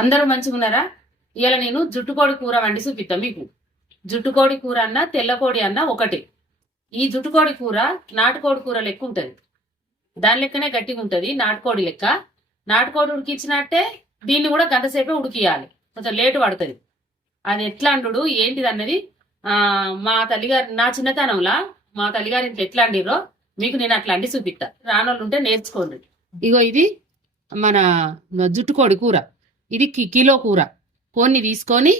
అందరూ మంచిగున్నారా? ఇవాళ నేను జుట్టుకోడి కూర వండి చూపిస్తా మీకు. జుట్టుకోడి కూర అన్న తెల్లకోడి అన్న ఒకటి. ఈ జుట్టుకోడి కూర నాటుకోడి కూర లెక్క ఉంటది. దాని లెక్కనే గట్టిగా ఉంటది. నాటుకోడి లెక్క. నాటుకోడి ఉడికించినట్టే దీన్ని కూడా గంటసేపే ఉడికియాలి. కొంచెం లేటు పడుతుంది. అది ఎట్లా అండు ఏంటిది అన్నది మా తల్లిగారి నా చిన్నతనంలా మా తల్లిగారి ఇంట్లో ఎట్లా అండిరో మీకు నేను అట్లా అండి చూపిస్తా. రానోళ్ళు ఉంటే నేర్చుకోండి. ఇగో ఇది మన జుట్టుకోడి కూర. ఇది కిలో కూర. కొన్ని తీసుకొని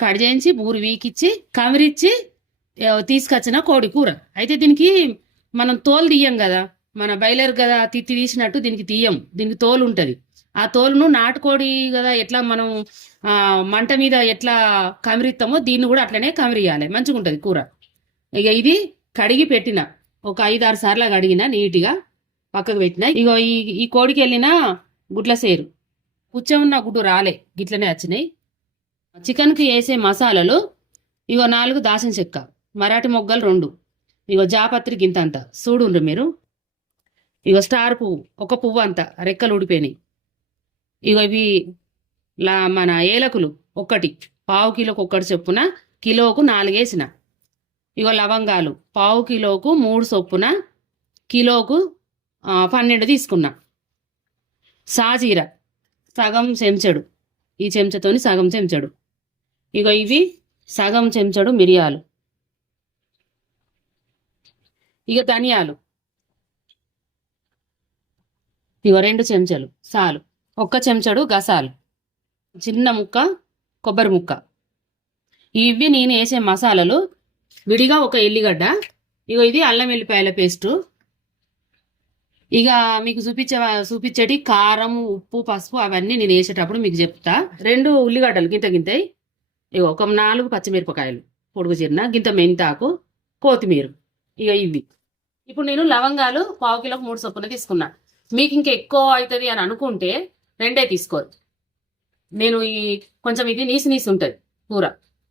కట్ చేయించి బూరు వీకిచ్చి కమిరిచ్చి తీసుకొచ్చిన కోడి కూర. అయితే దీనికి మనం తోలు తీయం కదా, మన బయలర్ కదా తిత్తి తీసినట్టు దీనికి తీయం. దీనికి తోలు ఉంటుంది. ఆ తోలును నాటుకోడి కదా ఎట్లా మనం మంట మీద ఎట్లా కమిరిస్తామో దీన్ని కూడా అట్లనే కమిరియాలి. మంచిగా ఉంటుంది కూర. ఇక ఇది కడిగి పెట్టిన ఒక 5-6 సార్లు కడిగిన నీట్గా పక్కకు పెట్టిన. ఇగో ఈ కోడికి వెళ్ళిన గుడ్ల సేరు పుచ్చ ఉన్న గుడ్డు రాలే, గిట్లనే వచ్చినాయి. చికెన్కి వేసే మసాలాలు ఇగో 4 దాసిన చెక్క, మరాఠీ మొగ్గలు 2, ఇగో జాపత్రి గింత అంత చూడుండ్రు మీరు. ఇగో స్టార్ పువ్వు ఒక పువ్వు అంత రెక్కలు ఊడిపోయినాయి. ఇగో ఇవి మన ఏలకులు ఒకటి, పావు కిలోకు ఒక్కటి చొప్పున కిలోకు 4 వేసిన. ఇగో లవంగాలు పావు కిలోకు 3 చొప్పున కిలోకు 12 తీసుకున్నా. సాజీర సగం చెంచడు, ఈ చెంచతోని సగం చెంచడు. ఇగో ఇవి సగం చెంచడు మిరియాలు. ఇక ధనియాలు ఇగో 2 చెంచాలు చాలు. 1 చెంచడు గసాలు, చిన్న ముక్క కొబ్బరి ముక్క. ఇవి నేను వేసే మసాలాలు. విడిగా 1 ఎల్లిగడ్డ. ఇగో ఇది అల్లం వెల్లిపాయల పేస్టు. ఇక మీకు చూపించేటి కారం ఉప్పు పసుపు అవన్నీ నేను వేసేటప్పుడు మీకు చెప్తా. 2 ఉల్లిగడ్డలు గింత గింతాయి. ఇక ఒక 4 పచ్చిమిరపకాయలు పొడుగు చిన్న గింత మెంతాకు కొత్తిమీర. ఇక ఇవి ఇప్పుడు నేను లవంగాలు పావు కిలోకు 3 చొప్పున తీసుకున్నా. మీకు ఇంకా ఎక్కువ అవుతుంది అని అనుకుంటే 2 తీసుకోరు. నేను కొంచెం ఇది నీసి నీసి ఉంటుంది కూర.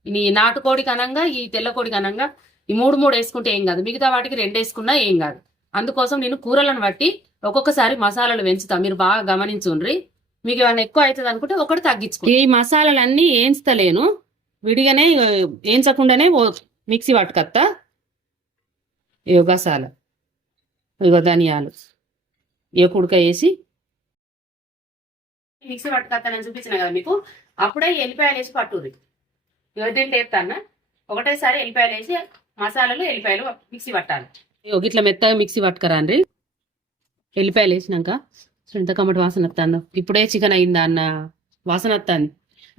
ఈ నాటుకోడికి అనంగా ఈ తెల్లకోడికి అనంగా ఈ 3 వేసుకుంటే ఏం కాదు. మిగతా వాటికి 2 వేసుకున్నా ఏం కాదు. అందుకోసం నేను కూరలను బట్టి ఒక్కొక్కసారి మసాలాలు పెంచుతా. మీరు బాగా గమనించుండ్రి. మీకు ఏమైనా ఎక్కువ అవుతుంది అనుకుంటే 1 తగ్గించుకో. ఈ మసాలాలన్నీ వేయించలేను, విడిగానే వేయించకుండానే మిక్సీ పట్టుకత్తా. ఇగో గసాల, ఇగో ధనియాలు, ఇగో కుడక వేసి మిక్సీ పట్టుకత్తా. నేను చూపించిన కదా మీకు. అప్పుడే ఎల్లిపాయలు వేసి పట్టుర్రి. ఇగో దీంట్లో వేస్తాను ఒకటేసారి. ఎల్లిపాయలు వేసి మసాలాలు ఎల్లిపాయలు మిక్సీ పట్టాలి. ఇట్లా మెత్తగా మిక్సీ పట్టుకరాండ్రి. ఎల్లిపాయలు వేసినాక ఎంత కమ్మటి వాసన వస్తాను. ఇప్పుడే చికెన్ అయిందా అన్న వాసన వస్తాను.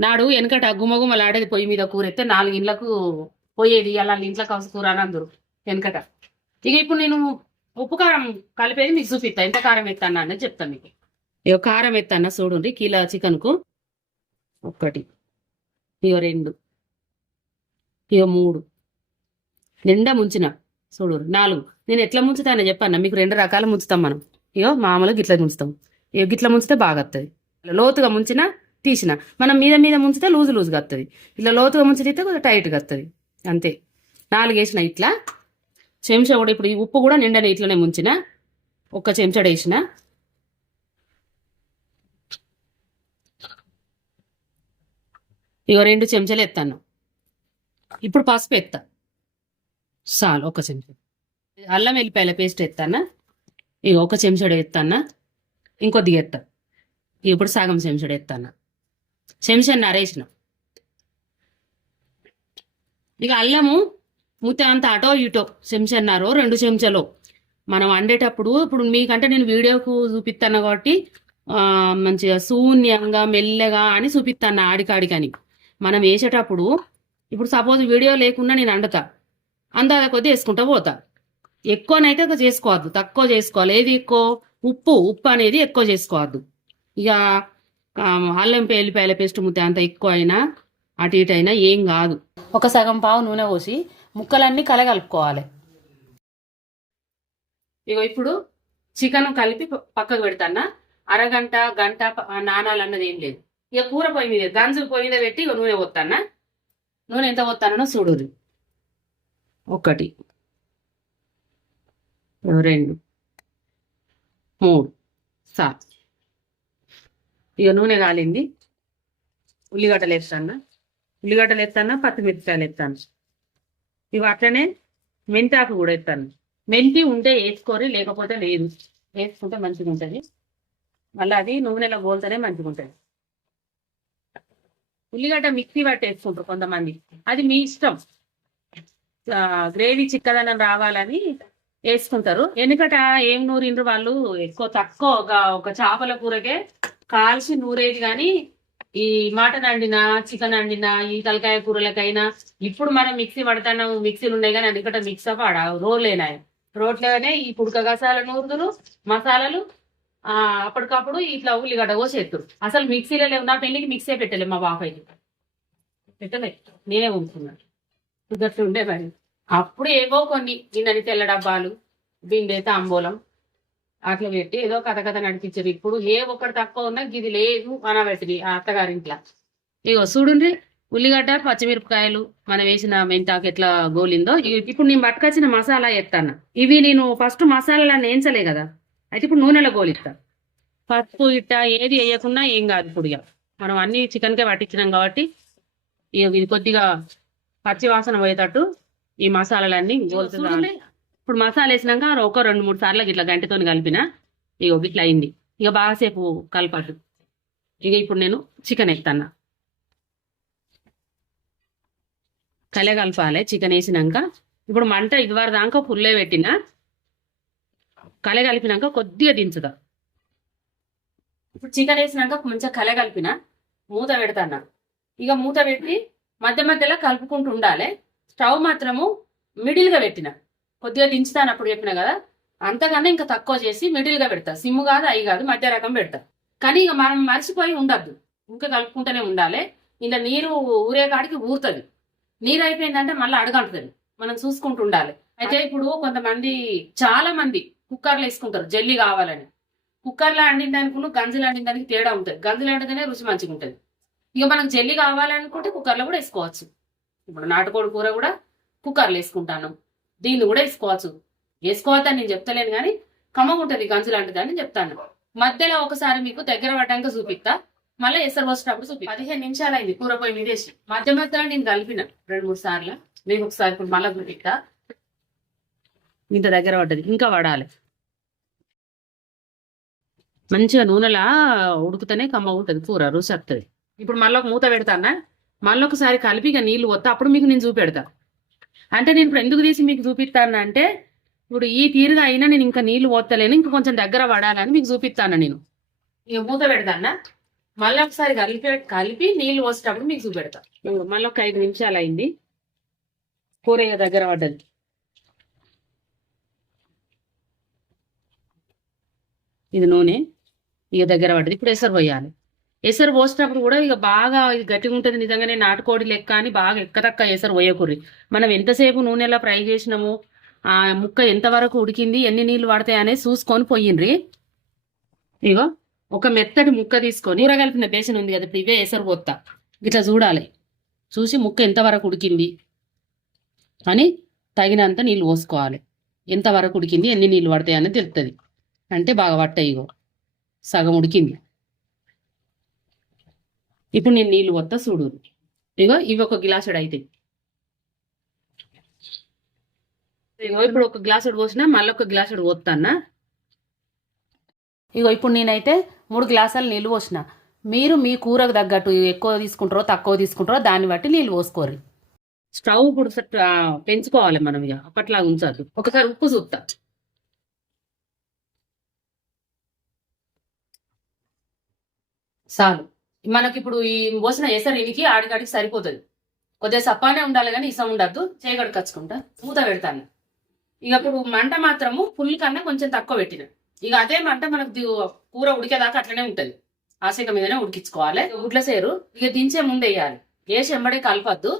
నాడు వెనకట గుమ్మగుమ్మలాడేది పొయ్యి మీద కూర ఎత్తే 4 ఇండ్లకు పోయేది. అలా ఇంట్లోకి అవసరం కూర అని అందరు వెనకట. ఇక ఇప్పుడు నేను ఉప్పు కారం కలిపేది మీకు చూపిస్తా. ఎంత కారం ఎత్తాను అనేది చెప్తాను మీకు. ఇక కారం ఎత్తాను చూడండి. కిలో చికెన్కు 1, ఇక 2, ఇక 3 నిండా ముంచిన చూడు. 4 నేను ఎట్లా ముంచుతానో చెప్పాను మీకు. 2 రకాలు ముంచుతాం మనం. ఇగో మామూలుగా గిట్లా ముంచుతాం. ఇక గిట్లా ముంచితే బాగా వస్తుంది. లోతుగా ముంచిన తీసిన. మనం మీద మీద ముంచితే లూజుగా వస్తుంది. ఇట్లా లోతుగా ముంచి తీస్తే కొంచెం టైట్గా వస్తుంది. అంతే. 4 వేసిన. ఇట్లా చెంచా కూడా ఇప్పుడు ఈ ఉప్పు కూడా నిండని ఇట్లనే ముంచిన. 1 చెంచాడు వేసిన. ఇగో 2 చెంచాలు ఎత్తాను. ఇప్పుడు పసుపు ఎత్తా చాలు. 1 చెంచా. అల్లం వెల్లిపాయల పేస్ట్ ఎత్తానా. ఇక 1 చెంచాడు ఎత్తానా. ఇంకొద్దిగా ఎత్తా. ఇప్పుడు సగం చెంచాడు ఎత్తానా. చెంచాన్నర వేసిన. ఇక అల్లము మూత అంత అటో ఇటో చెంచాన్నరో 2 చెంచాలో మనం వండేటప్పుడు. ఇప్పుడు మీకంటే నేను వీడియోకు చూపిస్తాను కాబట్టి మంచిగా శూన్యంగా మెల్లగా అని చూపిస్తాను ఆడికాడికని. మనం వేసేటప్పుడు ఇప్పుడు సపోజ్ వీడియో లేకుండా నేను వండుతా, అందాక కొద్దీ వేసుకుంటా పోతా. ఎక్కువనైతే చేసుకోవద్దు, తక్కువ చేసుకోవాలి. ఏది ఎక్కువ? ఉప్పు అనేది ఎక్కువ చేసుకోవద్దు. ఇక అల్లం వెల్లిపాయల పేస్ట్ ముద్ద అంత ఎక్కువ అయినా అటు ఇటు అయినా ఏం కాదు. 1 సగం పావు నూనె పోసి ముక్కలన్నీ కలగలుపుకోవాలి. ఇగో ఇప్పుడు చికెన్ కలిపి పక్కకు పెడతానా. అరగంట గంట నానాలన్నది ఏం లేదు. ఇక కూర పొయ్యి మీద గంజు పొయ్యి మీద పెట్టి ఇక నూనె పోతానా. నూనె ఎంత పోతానో చూడుర్రి. 1, 2, 3 సార్. ఇక నూనె కాలింది. ఉల్లిగడ్డలు వేస్తాను, పచ్చిమిరపకాయలు వేస్తాను. ఇవి అట్లనే మెంతాకు కూడా వేస్తాను. మెంతి ఉంటే వేసుకోరి, లేకపోతే లేదు. వేసుకుంటే మంచిగా ఉంటుంది. మళ్ళీ అది నూనెలో గోల్తేనే మంచిగా ఉంటుంది. ఉల్లిగడ్డ మిక్సీ పట్టి వేసుకుంటారు కొంతమంది, అది మీ ఇష్టం. గ్రేవీ చిక్కదనం రావాలని వేసుకుంటారు. ఎందుకట ఏం నూరిండ్రు వాళ్ళు, ఎక్కువ తక్కువ ఒక చేపల కూరకే కాల్చి నూరేది. కానీ ఈ మటన్ వండినా, చికెన్ వండినా, ఈ తలకాయ కూరలకైనా ఇప్పుడు మనం మిక్సీ పడతాం, మిక్సీలు ఉన్నాయి. కానీ అందుకట మిక్స్ అప్ రోడ్లేనాయి. రోడ్లోనే ఈ పుడక గసాల నూరుదురు మసాలాలు అప్పటికప్పుడు ఇట్లా ఉల్లిగడ్డ కోసేస్తారు. అసలు మిక్సీలో లేవు. నా పెళ్లికి మిక్సీ పెట్టలేదు, మా బాబాయ్కి పెట్టలే, నేనే పంపుతున్నాను. కుదరట్టు ఉండే మరి. అప్పుడు ఏవో కొన్ని గిన్నెని తెల్ల డబ్బాలు, బిందె, తాంబూలం అట్లా పెట్టి ఏదో కథ నడిపించారు. ఇప్పుడు ఏ ఒక్కటి తక్కువ ఉన్నా గిది లేదు అనబెట్టింది ఆ అత్తగారింట్లా. ఇగో చూడుండ్రి, ఉల్లిగడ్డ, పచ్చిమిరపకాయలు, మనం వేసిన మెంతాకు ఎట్లా గోలిందో. ఇప్పుడు నేను పట్టుకొచ్చిన మసాలా ఎత్తాను. ఇవి నేను ఫస్ట్ మసాలాలను వేయించలే కదా, అయితే ఇప్పుడు నూనెలో గోలిస్తా. పసుపు ఇట్ట ఏది వేయకుండా ఏం కాదు. ఇప్పుడు ఇక మనం అన్ని చికెన్కే పట్టించినాం కాబట్టి ఇక ఇది కొద్దిగా పచ్చి వాసన పోయేటట్టు ఈ మసాలాలన్నీ గోలుతుంది. ఇప్పుడు మసాలా వేసినాక ఒక 2-3 సార్లు ఇట్లా గంటతో కలిపిన, ఇక ఇట్లా అయింది. ఇక బాగాసేపు కలపట్టు. ఇక ఇప్పుడు నేను చికెన్ ఎత్తాను. కలపాలి చికెన్ వేసినాక. ఇప్పుడు మంట ఇదివరకు దాకా పుల్లే పెట్టిన, కలిపినాక కొద్దిగా దించుదా. ఇప్పుడు చికెన్ వేసినాక మంచిగా కలిపిన, మూత పెడతాను. ఇక మూత పెట్టి మధ్య మధ్యలో కలుపుకుంటూ ఉండాలి. స్టవ్ మాత్రము మిడిల్గా పెట్టిన, కొద్దిగా దించుతాను అప్పుడు చెప్పిన కదా, అంతకన్నా ఇంకా తక్కువ చేసి మిడిల్గా పెడతా. సిమ్ము కాదు, అయి కాదు, మధ్య రకం పెడతా. కానీ ఇక మనం మర్చిపోయి ఉండద్దు, ఇంకా కలుపుకుంటూనే ఉండాలి. ఇలా నీరు ఊరే కాడికి ఊరుతుంది. నీరు అయిపోయిందంటే మళ్ళీ అడగంటుంది, మనం చూసుకుంటూ ఉండాలి. అయితే ఇప్పుడు కొంతమంది చాలా మంది కుక్కర్లు వేసుకుంటారు జల్లి కావాలని. కుక్కర్లో వండిన దానికి గంజులు వండిన దానికి తేడా ఉంటుంది. గంజులు వండితేనే రుచి మంచిగా ఉంటుంది. ఇక మనకు జల్లి కావాలనుకుంటే కుక్కర్లో కూడా వేసుకోవచ్చు. ఇప్పుడు నాటుకోడి కూర కూడా కుక్కర్లో వేసుకుంటాను, దీన్ని కూడా వేసుకోవచ్చు. వేసుకోవద్దని నేను చెప్తలేను, కానీ కమ్మగా ఉంటుంది గంజు లాంటిది అని చెప్తాను. మధ్యలో ఒకసారి మీకు దగ్గర పడ్డాక చూపిస్తా, మళ్ళీ ఎసరు వచ్చేటప్పుడు చూపి. 15 నిమిషాలు అయింది కూర పోయి మీదేసి. మధ్య మధ్యలో నేను కలిపిన 2-3 సార్లు. మీకు ఒకసారి ఇప్పుడు మళ్ళీ చూపిస్తా. ఇంత దగ్గర పడ్డది, ఇంకా పడాలి. మంచిగా నూనెలా ఉడుకుతూనే కమ్మగా ఉంటుంది కూర, రుచి వస్తుంది. ఇప్పుడు మళ్ళీ ఒక మూత పెడతానా, మళ్ళీ ఒకసారి కలిపి ఇక నీళ్ళు వస్తా, అప్పుడు మీకు నేను చూపెడతా. అంటే నేను ఇప్పుడు ఎందుకు తీసి మీకు చూపిస్తాను అంటే, ఇప్పుడు ఈ తీరుగా అయినా నేను ఇంకా నీళ్లు పోతలేను, ఇంకా కొంచెం దగ్గర పడాలని మీకు చూపిస్తాను. నేను ఇక మూత పెడతానా, మళ్ళీ ఒకసారి కలిపి నీళ్లు పోసేటప్పుడు మీకు చూపెడతా. మళ్ళీ ఒక 5 నిమిషాలు అయింది, కూర ఇక దగ్గర పడ్డది. ఇది నూనె ఇక దగ్గర పడ్డది. ఇప్పుడు ఎసరు పోయాలి. ఎసరు పోసేటప్పుడు కూడా ఇక బాగా గట్టిగా ఉంటుంది. నిజంగానే నాటుకోడి లెక్క అని బాగా ఎక్కదక్క ఎసరు పోయకూర్రి. మనం ఎంతసేపు నూనెలా ఫ్రై చేసినాము, ఆ ముక్క ఎంతవరకు ఉడికింది, ఎన్ని నీళ్లు పడతాయి అనేది చూసుకొని పోయిండ్రి. ఇగో ఒక మెత్తటి ముక్క తీసుకొని, కూర కలిపిన బేసన్ ఉంది కదా, ఇప్పుడు ఇవే ఎసరు పోతా. ఇట్లా చూడాలి, చూసి ముక్క ఎంతవరకు ఉడికింది అని తగినంత నీళ్ళు పోసుకోవాలి. ఎంతవరకు ఉడికింది, ఎన్ని నీళ్ళు పడతాయి అనేది తెలుస్తుంది. అంటే బాగా పట్టాయి. ఇగో సగం ఉడికింది. ఇప్పుడు నేను నీళ్ళు పోతా చూడు. ఇగో ఇవి ఒక గ్లాసుడు అయితే, ఇగో ఇప్పుడు ఒక గ్లాసుడు పోసినా మళ్ళీ ఒక గ్లాసుడు పోతానా. ఇగో ఇప్పుడు నేనైతే 3 గ్లాసులు నీళ్ళు పోసిన. మీరు మీ కూరకు తగ్గట్టు ఎక్కువ తీసుకుంటారో తక్కువ తీసుకుంటారో దాన్ని బట్టి నీళ్ళు పోసుకోరు. స్టవ్ ఇప్పుడు పెంచుకోవాలి మనం, ఇక అప్పట్లాగా ఉంచద్దు. ఒకసారి ఉప్పు చూపుతా. చాలు, మనకి ఇప్పుడు ఈ పోసిన ఎసరు ఇనికి ఆడికాడికి సరిపోతుంది. కొద్దిగా సప్పానే ఉండాలి కానీ ఇసం ఉండద్దు. చేయగడు కచ్చుకుంటా మూత పెడతాను. ఇక ఇప్పుడు మంట మాత్రము ఫుల్ కన్నా కొంచెం తక్కువ పెట్టిన. ఇక అదే మంట మనకు కూర ఉడికేదాకా అట్లనే ఉంటది. ఆశక మీదనే ఉడికించుకోవాలి. గుడ్ల సేరు ఇక దించే ముందు వేయాలి, వేసి ఎంబడే కలపద్దు,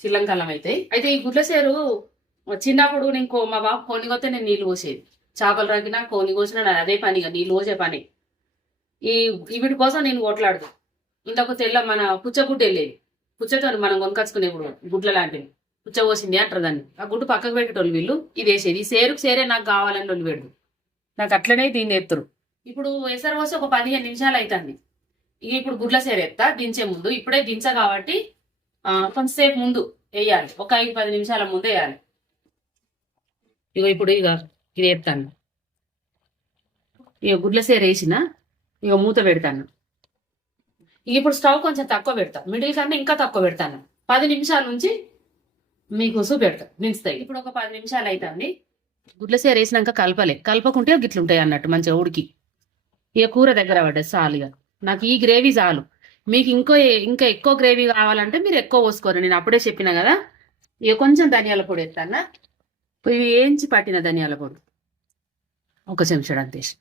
శ్రీలంకలం అయితే. ఈ గుడ్ల సేరు చిన్నప్పుడు నేను మా బాబు కోని కొత్తే నేను నీళ్ళు పోసేది. చేపలు రగినా కోని కోసినా అదే పనిగా నీళ్ళు పోసే పని. వీటి కోసం నేను ఓట్లాడదు. ఇంతకు తెల్ల మన పుచ్చగుడ్డు వెళ్ళేది, పుచ్చతో మనం కొనుకొచ్చుకునేప్పుడు గుడ్ల లాంటివి పుచ్చ పోసింది అంటారు దాన్ని. ఆ గుడ్డు పక్కకు పెట్టేటోళ్ళు వీళ్ళు, ఇది వేసేది. ఈ సేరుకు సేరే నాకు కావాలని వాళ్ళు పెడదు, నాకు అట్లనే దీన్ని ఎత్తురు. ఇప్పుడు ఎసరు పోసి ఒక 15 నిమిషాలు అవుతుంది. ఇక ఇప్పుడు గుడ్ల సేర ఎత్తా దించే ముందు. ఇప్పుడే దించ కాబట్టి కొంతసేపు ముందు వేయాలి, ఒక 5-10 నిమిషాల ముందు వేయాలి. ఇక ఇప్పుడు ఇది ఎత్తాను. ఇక గుడ్ల సేర వేసిన ఇక మూత పెడతాను. ఇక ఇప్పుడు స్టవ్ కొంచెం తక్కువ పెడతా, మిడిల్ కన్నా ఇంకా తక్కువ పెడతాను. 10 నిమిషాల నుంచి మీకు చూపెడతా దించుతాయి. ఇప్పుడు ఒక 10 నిమిషాలు అవుతుంది. గుడ్ల సేర వేసినాక కలపకుంటే గిట్లుంటాయి అన్నట్టు మంచిగా ఉడికి. ఇక కూర దగ్గర పడ్డది చాలుగా. నాకు ఈ గ్రేవీ చాలు. మీకు ఇంకా ఎక్కువ గ్రేవీ కావాలంటే మీరు ఎక్కువ పోసుకోరు, నేను అప్పుడే చెప్పిన కదా. ఇక కొంచెం ధనియాల పొడి ఎత్తాను, ఇవి వేయించి పట్టిన ధనియాల పొడి ఒక చెంచాడు అంతేసి.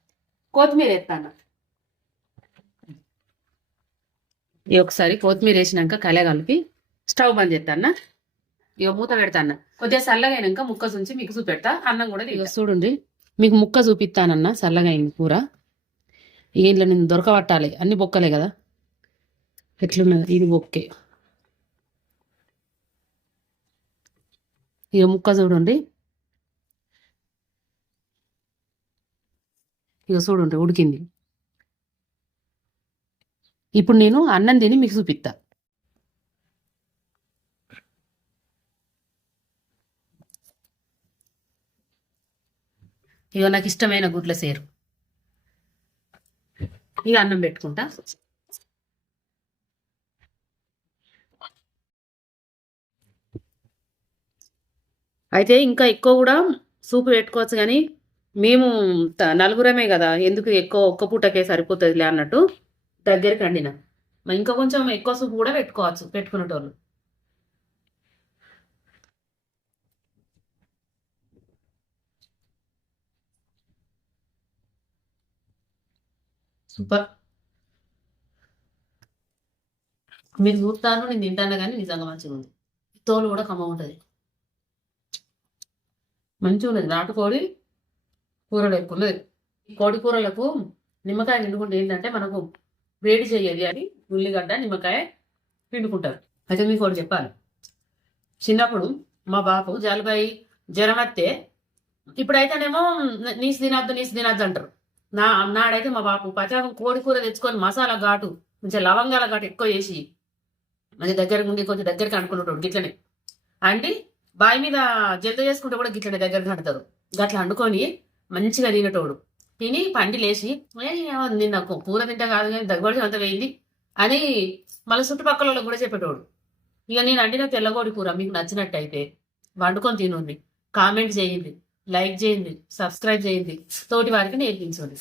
కొత్తిమీర ఎత్తాను. ఇక ఒకసారి కొత్తిమీర వేసినాక కలిపి స్టవ్ బంద్ చేస్తాను. ఇక మూత పెడతాను. కొద్దిగా చల్లగా అయినాక ముక్క చూసి మీకు చూపెడతా. అన్నం కూడా ఇక చూడండి, మీకు ముక్క చూపిస్తానన్నా. చల్లగా అయింది కూర. ఇంట్లో నేను దొరకబట్టాలి, అన్ని బొక్కలే కదా. ఎట్లున్నది ఇది బొక్కే. ఇక ముక్క చూడండి, ఇక చూడండి ఉడికింది. ఇప్పుడు నేను అన్నం తిని మీకు చూపిస్తా. ఇక నాకు ఇష్టమైన గుడ్ల సేరు. ఇక అన్నం పెట్టుకుంటా. అయితే ఇంకా ఎక్కువ కూడా సూపు పెట్టుకోవచ్చు, కానీ మేము నలుగురమే కదా, ఎందుకు ఎక్కువ ఒక్క పూటకే సరిపోతుందిలే అన్నట్టు దగ్గరికి వండిన. ఇంకా కొంచెం ఎక్కువ సూపు కూడా పెట్టుకోవచ్చు పెట్టుకునేటోళ్ళు. సూపర్. మీరు చూస్తాను, నేను తింటాను, కానీ నిజంగా మంచిగా ఉంది. తోలు కూడా కమ్మ ఉంటుంది, మంచిగా ఉన్నది. నాటుకోడి కూరలు ఎక్కువ ఉన్నది. కోడి కూరలకు నిమ్మకాయ పిండుకుంటే ఏంటంటే మనకు వేడి చేయది అని ఉల్లిగడ్డ నిమ్మకాయ పిండుకుంటారు. అయితే మీకు ఒకటి చెప్పాలి, చిన్నప్పుడు మా బాపు జలుబై జ్వరం వస్తే, ఇప్పుడైతేనేమో నీసు తినద్దు అంటారు. నాడైతే మా బాపు పచాకం కోడి కూర తెచ్చుకొని మసాలా ఘాటు కొంచెం లవంగాల ఘాటు ఎక్కువ వేసి అది దగ్గర ఉండి కొంచెం దగ్గరికి అనుకునేటోడు. గిట్లనే అంటే బావి మీద జల్ద చేసుకుంటే కూడా గిట్లనే దగ్గరకు అంటారు. గట్లా వండుకొని మంచిగా తినేటోడు. తిని పండి లేచి నిన్న కూర తింటా కాదు కానీ దగ్గర అంత వేయింది అని మళ్ళీ చుట్టుపక్కల కూడా చెప్పేటోడు. ఇక నేను వండిన తెల్లగోడి కూర మీకు నచ్చినట్టయితే వండుకొని తినండి, కామెంట్ చేయండి, లైక్ చేయండి, సబ్స్క్రైబ్ చేయండి, తోటి వారికి నేర్పించండి.